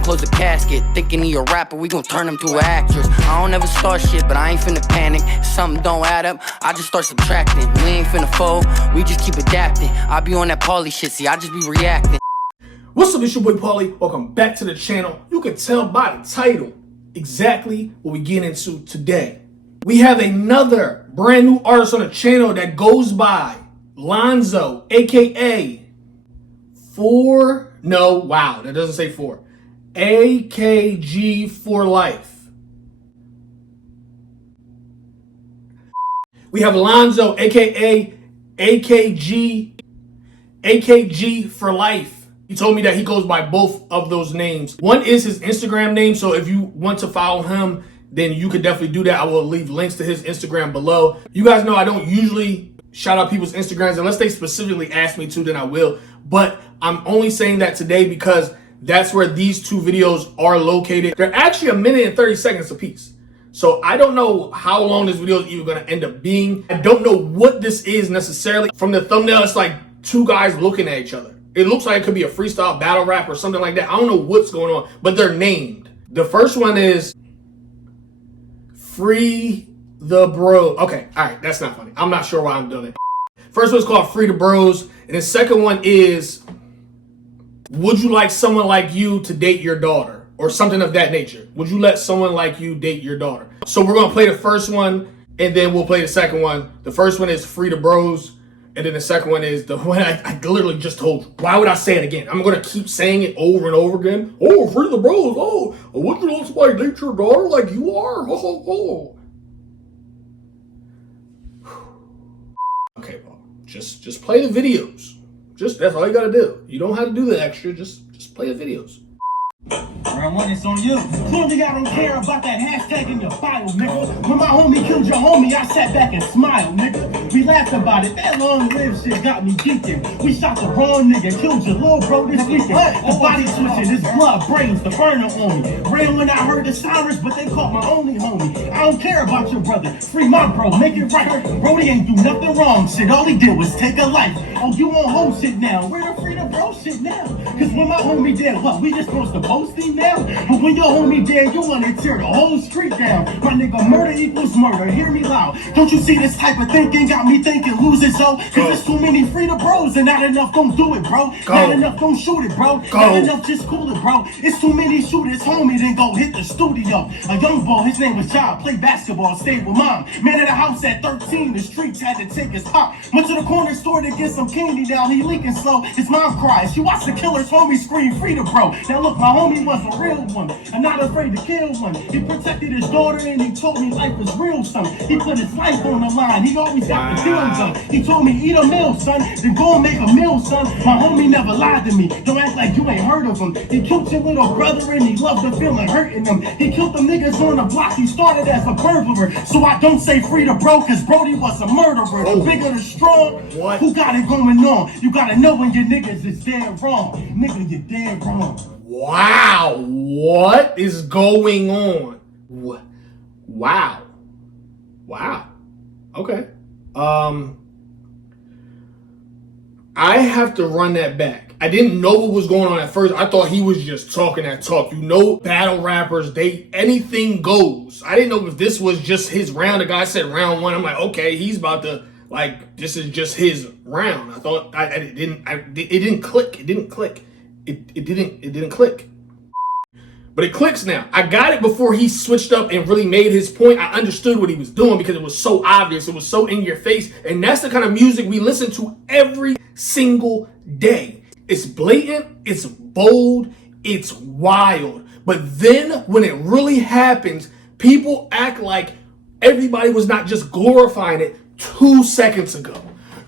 him close the casket. Thinking he a rapper, we gon' turn him to an actress. I don't ever start shit, but I ain't finna panic. If something don't add up, I just start subtracting. We ain't finna fold, we just keep adapting. I be on that Paulie shit, see, I just be reacting. What's up, it's your boy Paulie. Welcome back to the channel. You can tell by the title exactly what we get into today. We have another brand new artist on the channel that goes by Lonzo, aka that doesn't say 4. AKG4LIFE. We have Lonzo, aka AKG4LIFE. He told me that he goes by both of those names. One is his Instagram name, so if you want to follow him, then you could definitely do that. I will leave links to his Instagram below. You guys know I don't usually shout out people's Instagrams unless they specifically ask me to, then I will. But I'm only saying that today because that's where these two videos are located. They're actually 1 minute and 30 seconds apiece. So I don't know how long this video is even gonna end up being. I don't know what this is necessarily. From the thumbnail, it's like two guys looking at each other. It looks like it could be a freestyle battle rap or something like that. I don't know what's going on, but they're named. The first one is Free the Bros. Okay, all right, that's not funny. I'm not sure why I'm doing it. First one's called Free the Bros, and the second one is Would you like someone like you to date your daughter? Or something of that nature. Would you let someone like you date your daughter? So we're gonna play the first one, and then we'll play the second one. The first one is Free the Bros, and then the second one is the one I literally just told you. Why would I say it again? I'm gonna keep saying it over and over again. Oh, Free the Bros. Oh, would you let somebody date your daughter like you are? Oh. Okay, Paul. Just play the videos. That's all you gotta do. You don't have to do the extra. Just play the videos. Round one, it's on you. Clearly, I don't care about that hashtag in your file, nigga. When my homie killed your homie, I sat back and smiled, nigga. We laughed about it. That long-lived shit got me geeking. We shot the wrong nigga, killed your little bro this weekend. The body switching, his blood brains, the burner on me. Ran when I heard the sirens, but they caught my only homie. I don't care about your brother. Free my bro, make it right. Brody ain't do nothing wrong, shit. All he did was take a life. Oh, you on whole shit now? Where the free the bro shit now? Cause when my homie dead, what? We just supposed to post him now? But when your homie dead, you wanna tear the whole street down. My nigga, murder equals murder. Hear me loud. Don't you see this type of thinking got me thinking lose it so? Cause there's too many free the bros and not enough don't do it, bro. Not enough don't shoot it, bro. Not enough just cool it, bro. It's too many shooters, homie, then go hit the studio. A young boy, his name was John, played basketball, stayed with mom. Man of the house at 13, the streets had to take his pop. Went to the corner store to get some candy, now he leaking slow. His mom cries, she watched the killer's homie scream, free the bro. Now look, my homie was a real one. I'm not afraid to kill one. He protected his daughter and he told me life was real, son. He put his life on the line. He always got the deal done. He told me eat a meal, son, then go and make a meal, son. My homie never lied to me. Don't act like you ain't heard of him. He killed your little brother and he loved the feeling hurting him. He killed the niggas on the block. He started as a burglar. So I don't say free the bro, cause Brody was a murderer. The bigger the strong, who got it going on? You gotta know when your niggas is dead wrong. Nigga, you're dead wrong. Wow, what is going on? Wow. Okay. I have to run that back. I didn't know what was going on at first. I thought he was just talking that talk. You know, battle rappers, anything goes. I didn't know if this was just his round. The guy said round one. I'm like, okay, he's about to, like, this is just his round. I thought it didn't click. It didn't click. It didn't click. But it clicks now. I got it before he switched up and really made his point. I understood what he was doing because it was so obvious. It was so in your face. And that's the kind of music we listen to every single day. It's blatant, it's bold, it's wild. But then when it really happens, people act like everybody was not just glorifying it 2 seconds ago.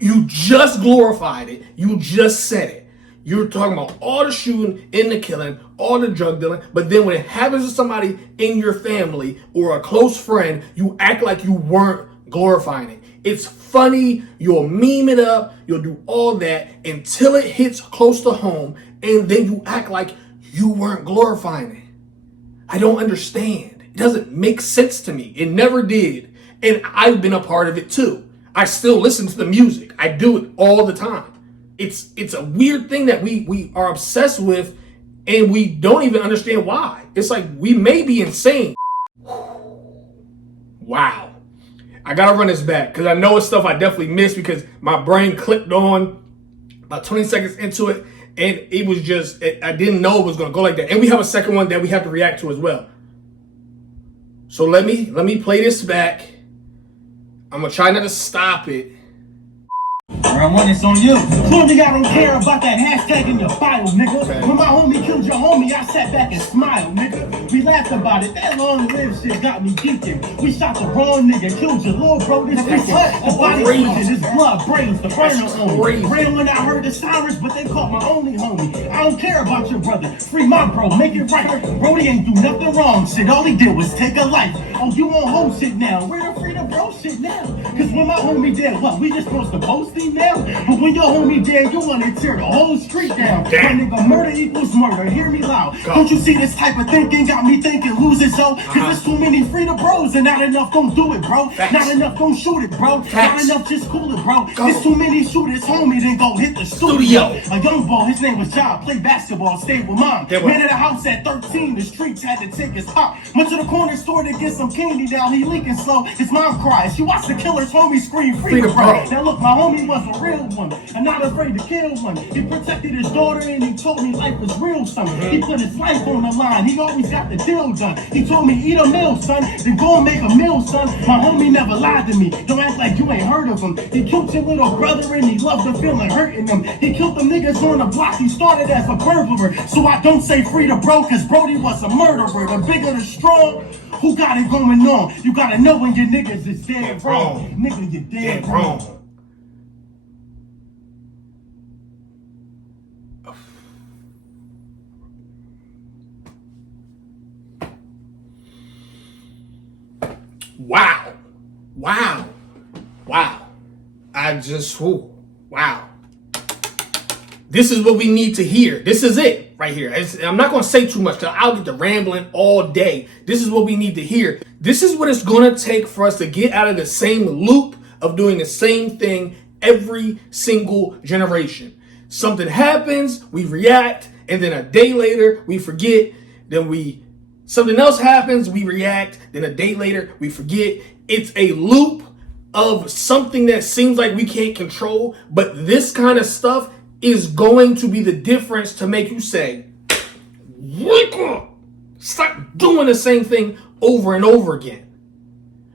You just glorified it. You just said it. You're talking about all the shooting and the killing, all the drug dealing, but then when it happens to somebody in your family or a close friend, you act like you weren't glorifying it. It's funny, you'll meme it up, you'll do all that until it hits close to home, and then you act like you weren't glorifying it. I don't understand. It doesn't make sense to me. It never did. And I've been a part of it too. I still listen to the music. I do it all the time. It's a weird thing that we are obsessed with and we don't even understand why. It's like we may be insane. Wow. I gotta run this back because I know it's stuff I definitely missed because my brain clicked on about 20 seconds into it, and it was just, I didn't know it was gonna go like that. And we have a second one that we have to react to as well. So let me play this back. I'm gonna try not to stop it. Round one, it's on you. Clearly, I don't care about that hashtag in your bio, nigga. Okay. When my homie killed your homie, I sat back and smiled, nigga. We laughed about it. That long-lived shit got me geeking. We shot the wrong nigga, killed your little bro this weekend. The body switches, his blood brains, the burner on me. Ran when I heard the sirens, but they caught my only homie. I don't care about your brother. Free my bro, make it right. Brody ain't do nothing wrong, shit. All he did was take a life. Oh, you on whole shit now? Where the free the bro shit now? Cause when my homie dead, what? We just supposed to post him now? But when your homie dead, you wanna tear the whole street down. My nigga, murder equals murder. Hear me loud. Don't you see this type of thinking got me thinking losing so? Cause there's too many freedom bros and not enough don't do it, bro. Not enough don't shoot it, bro. Not enough just cool it, bro. There's too many shooters, homie, then go hit the studio. A young boy, his name was Job, played basketball, stayed with mom. Ran at the house at 13, the streets had to take his pop. Went to the corner store to get some candy, now he leaking slow. His mom cries, she watched the killer's homie scream freedom, bro. Now look, my homie was a real one. I'm not afraid to kill one. He protected his daughter and he told me life was real, son. He put his life on the line. He always got the deal done. He told me eat a meal, son, then go and make a meal, son. My homie never lied to me. Don't act like you ain't heard of him. He killed your little brother and he loved the feeling hurting him. He killed them niggas on the block. He started as a burglar. So I don't say free to bro, cause Brody was a murderer. The bigger the strong, who got it going on? You gotta know when your niggas is dead wrong. Nigga, you dead wrong. Wow. Wow. Wow. I just, wow. This is what we need to hear. This is it right here. I'm not going to say too much because I'll get to rambling all day. This is what we need to hear. This is what it's going to take for us to get out of the same loop of doing the same thing every single generation. Something happens, we react, and then a day later, we forget, something else happens, we react, then a day later, we forget. It's a loop of something that seems like we can't control, but this kind of stuff is going to be the difference to make you say, wake up! Stop doing the same thing over and over again.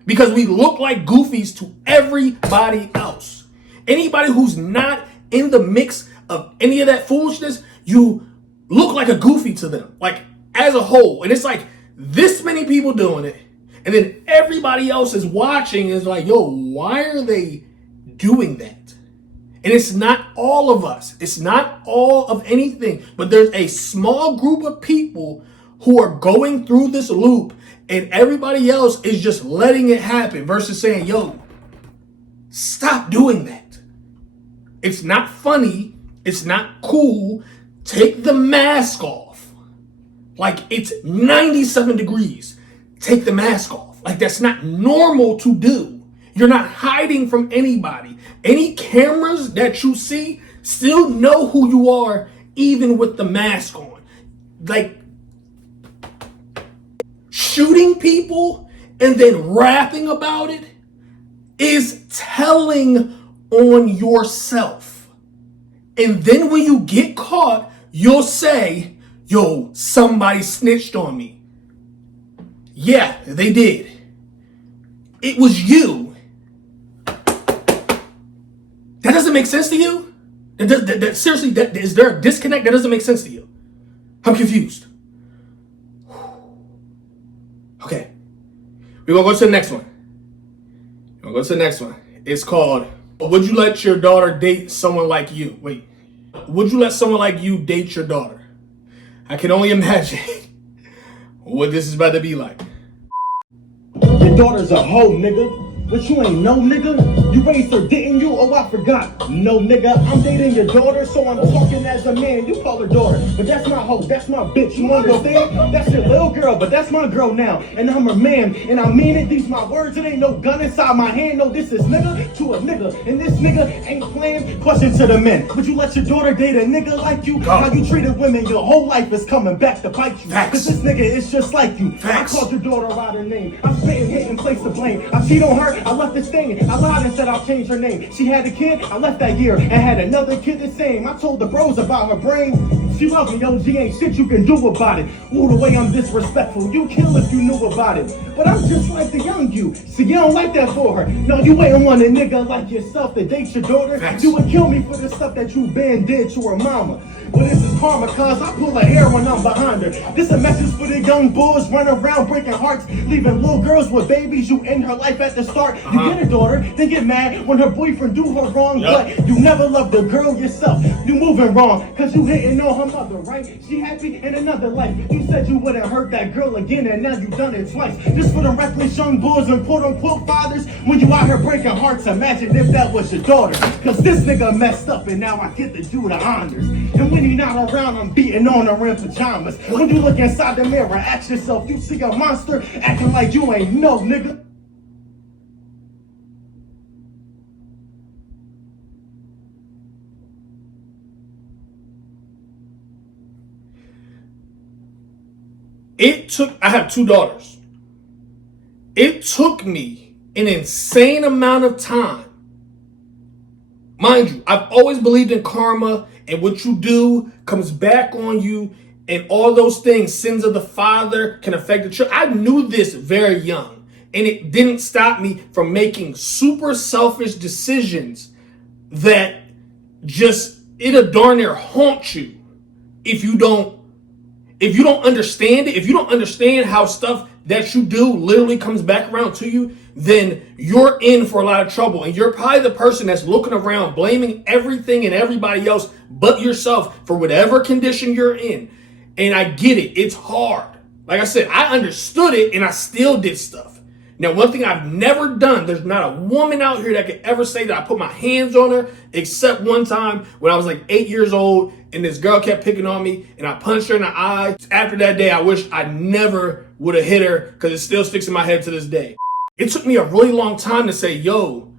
Because we look like goofies to everybody else. Anybody who's not in the mix of any of that foolishness, you look like a goofy to them. Like, as a whole. And it's like this many people doing it, and then everybody else is watching is like, yo, why are they doing that? And it's not all of us. It's not all of anything, but there's a small group of people who are going through this loop, and everybody else is just letting it happen versus saying, yo, stop doing that. It's not funny. It's not cool. Take the mask off. Like, it's 97 degrees. Take the mask off. Like, that's not normal to do. You're not hiding from anybody. Any cameras that you see still know who you are, even with the mask on. Like, shooting people and then rapping about it is telling on yourself. And then when you get caught, you'll say, yo, somebody snitched on me. Yeah, they did. It was you. That doesn't make sense to you? Seriously, is there a disconnect? That doesn't make sense to you. I'm confused. Okay. We're going to go to the next one. It's called, would you let your daughter date someone like you? Wait. Would you let someone like you date your daughter? I can only imagine what this is about to be like. Your daughter's a hoe, nigga. But you ain't no nigga. You raised her, didn't you? Oh, I forgot. No nigga, I'm dating your daughter, so I'm talking as a man. You call her daughter, but that's my hoe, that's my bitch. You understand? That's your little girl, but that's my girl now. And I'm her man, and I mean it. These my words, it ain't no gun inside my hand. No, this is nigga to a nigga, and this nigga ain't playing. Question to the men: would you let your daughter date a nigga like you? How you treated women your whole life is coming back to bite you. Cause this nigga is just like you. I called your daughter out her name. I'm spitting, hitting, place the blame. I cheat on her, I left it staying. I lied and said I'll change her name. She had a kid, I left that year and had another kid the same. I told the bros about her brain. She loves me, OG, ain't shit you can do about it. Ooh, the way I'm disrespectful, you kill if you knew about it. But I'm just like the young you, so you don't like that for her. No, you ain't want a nigga like yourself to date your daughter. You would kill me for the stuff that you been did to her mama. Well, this is karma, cause I pull her hair when I'm behind her. This a message for the young boys running around breaking hearts, leaving little girls with babies. You end her life at the start. You get a daughter, then get mad when her boyfriend do her wrong. But you never loved the girl yourself. You moving wrong, cause you hitting on her mother, right? She happy in another life. You said you wouldn't hurt that girl again, and now you done it twice. Just for the reckless young boys and quote-unquote fathers. When you out here breaking hearts, imagine if that was your daughter. Cause this nigga messed up, and now I get to do the honors. And when he not around, I'm beating on her in pajamas. When you look inside the mirror, ask yourself, you see a monster acting like you ain't no nigga. I have 2 daughters. It took me an insane amount of time. Mind you, I've always believed in karma, and what you do comes back on you, and all those things, sins of the father, can affect the child. I knew this very young, and it didn't stop me from making super selfish decisions that it'll darn near haunt you if you don't understand it. If you don't understand how stuff that you do literally comes back around to you, then you're in for a lot of trouble. And you're probably the person that's looking around blaming everything and everybody else but yourself for whatever condition you're in. And I get it. It's hard. Like I said, I understood it and I still did stuff. Now, one thing I've never done, there's not a woman out here that could ever say that I put my hands on her, except one time when I was like 8 years old and this girl kept picking on me and I punched her in the eye. After that day, I wish I never would have hit her because it still sticks in my head to this day. It took me a really long time to say, yo,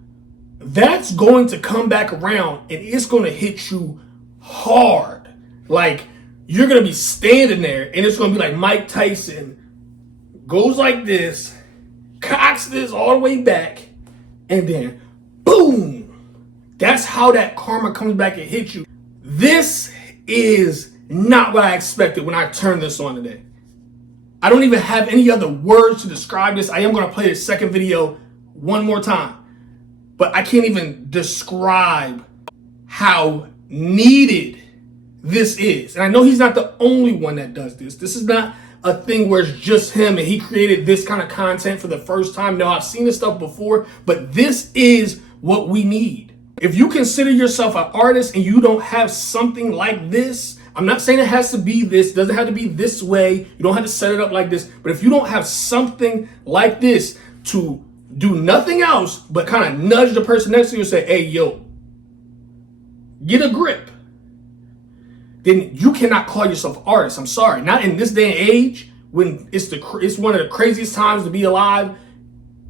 that's going to come back around and it's going to hit you hard. Like, you're going to be standing there and it's going to be like Mike Tyson goes like this, cocks this all the way back, and then boom. That's how that karma comes back and hits you. This is not what I expected when I turned this on today. I don't even have any other words to describe this. I am going to play the second video one more time, but I can't even describe how needed this is. And I know he's not the only one that does this. This is not a thing where it's just him and he created this kind of content for the first time. No, I've seen this stuff before, but this is what we need. If you consider yourself an artist and you don't have something like this, I'm not saying it has to be this, doesn't have to be this way, you don't have to set it up like this, but if you don't have something like this to do nothing else but kind of nudge the person next to you and say, hey, yo, get a grip, then you cannot call yourself artist. I'm sorry. Not in this day and age when it's one of the craziest times to be alive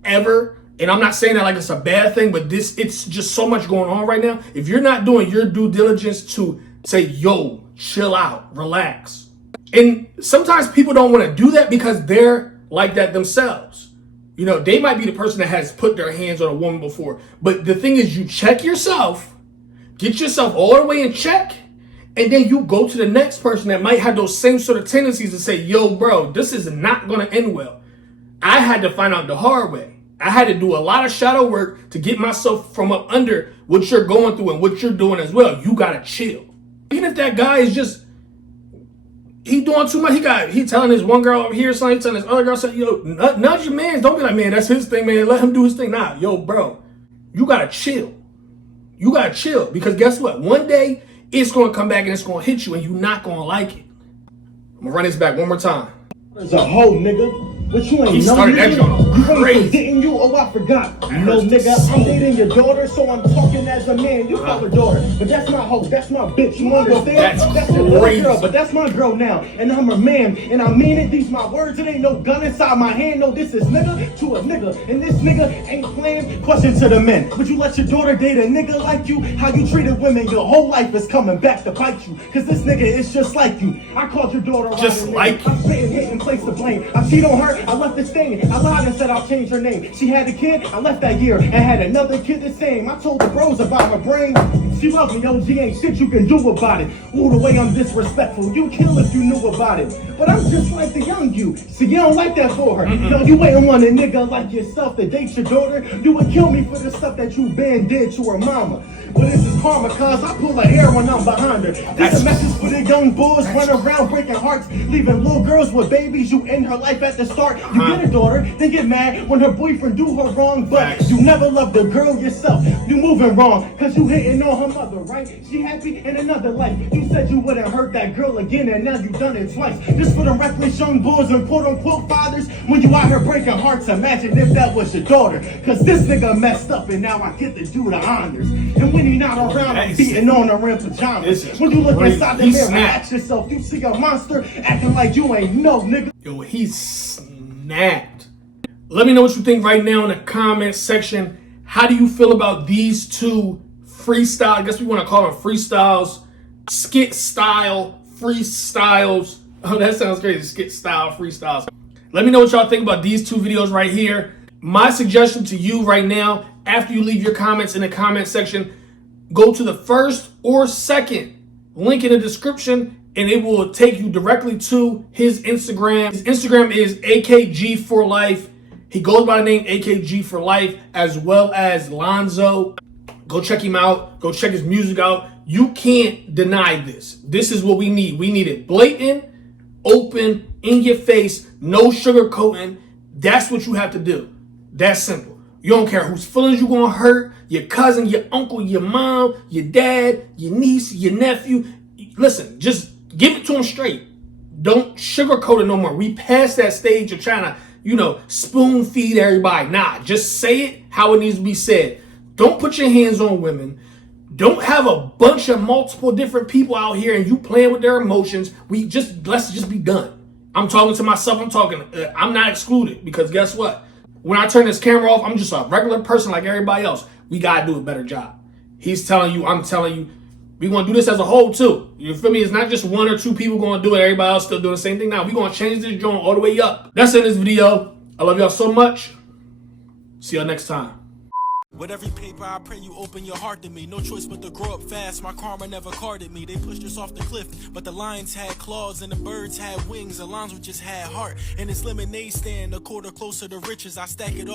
ever. And I'm not saying that like it's a bad thing, but it's just so much going on right now. If you're not doing your due diligence to say, yo, chill out, relax. And sometimes people don't want to do that because they're like that themselves. You know, they might be the person that has put their hands on a woman before. But the thing is, you check yourself, get yourself all the way in check, and then you go to the next person that might have those same sort of tendencies and say, yo, bro, this is not going to end well. I had to find out the hard way. I had to do a lot of shadow work to get myself from up under what you're going through and what you're doing as well. You got to chill. Even if that guy is just, he doing too much. He telling this one girl over here something, he telling this other girl something, yo, nudge your man. Don't be like, man, that's his thing, man. Let him do his thing. Nah, yo, bro, you got to chill. You got to chill because guess what? One day it's going to come back and it's going to hit you and you're not going to like it. I'm going to run this back one more time. There's a hoe, nigga. But you ain't He no started that nigga. joint You ain't crazy. forgetting you. Oh, I forgot. No nigga, I'm dating your daughter, so I'm talking as a man. You call her daughter, but that's my hoe. That's my bitch. You understand? That's your little crazy. girl, but that's my girl now. And I'm her man, and I mean it. These my words. It ain't no gun inside my hand. No, this is nigga to a nigga, and this nigga ain't playing. Question to the men: would you let your daughter date a nigga like you? How you treated women your whole life is coming back to bite you. Cause this nigga is just like you. I called your daughter Just like you. I'm spitting, hitting, place the blame. I cheat on her, I left the stain. I lied and said I'll change her name. She had a kid, I left that year and had another kid the same. I told the bros about her brain. She loves me, OG ain't shit you can do about it. Ooh, the way I'm disrespectful, you kill if you knew about it. But I'm just like the young you, so you don't like that for her. No, you ain't on a nigga like yourself to date your daughter. You would kill me for the stuff that you been did to her mama. But this is karma, cause I pull her hair when I'm behind her. This a message for the young boys running around breaking hearts, leaving little girls with babies. You in her life at the start. You get a daughter, then get mad when her boyfriend do her wrong. But you never loved the girl yourself. You moving wrong, cause you hitting on her mother, right? She happy in another life. You said you wouldn't hurt that girl again, and now you done it twice. Just for the reckless young boys and quote unquote fathers. When you out here breaking hearts, imagine if that was your daughter. Cause this nigga messed up and now I get to do the honors. And when he not around, I'm beating on her in pajamas. When you look inside the mirror, ask yourself, you see a monster acting like you ain't no nigga. Yo, he snapped. Let me know what you think right now in the comment section. How do you feel about these two freestyle, I guess we want to call them freestyles, skit style freestyles. Oh, that sounds crazy. Skit style freestyles. Let me know what y'all think about these two videos right here. My suggestion to you right now, after you leave your comments in the comment section, go to the first or second link in the description and it will take you directly to his Instagram. His Instagram is AKG4LIFE. He goes by the name AKG4LIFE, as well as Lonzo. Go check him out. Go check his music out. You can't deny this. This is what we need. We need it blatant, open, in your face, no sugarcoating. That's what you have to do. That's simple. You don't care whose feelings you gonna hurt, your cousin, your uncle, your mom, your dad, your niece, your nephew. Listen, just give it to them straight. Don't sugarcoat it no more. We past that stage of trying to, spoon feed everybody. Nah, just say it how it needs to be said. Don't put your hands on women. Don't have a bunch of multiple different people out here and you playing with their emotions. Let's just be done. I'm talking to myself. I'm not excluded, because guess what? When I turn this camera off, I'm just a regular person like everybody else. We gotta do a better job. He's telling you, I'm telling you, we gonna do this as a whole too. You feel me? It's not just one or two people gonna do it. Everybody else still doing the same thing now. We gonna change this joint all the way up. That's it in this video. I love y'all so much. See y'all next time. With every paper, I pray you open your heart to me. No choice but to grow up fast. My karma never carded me. They pushed us off the cliff, but the lions had claws and the birds had wings. Lonzo just had heart. And his lemonade stand, a quarter closer to riches. I stack it up.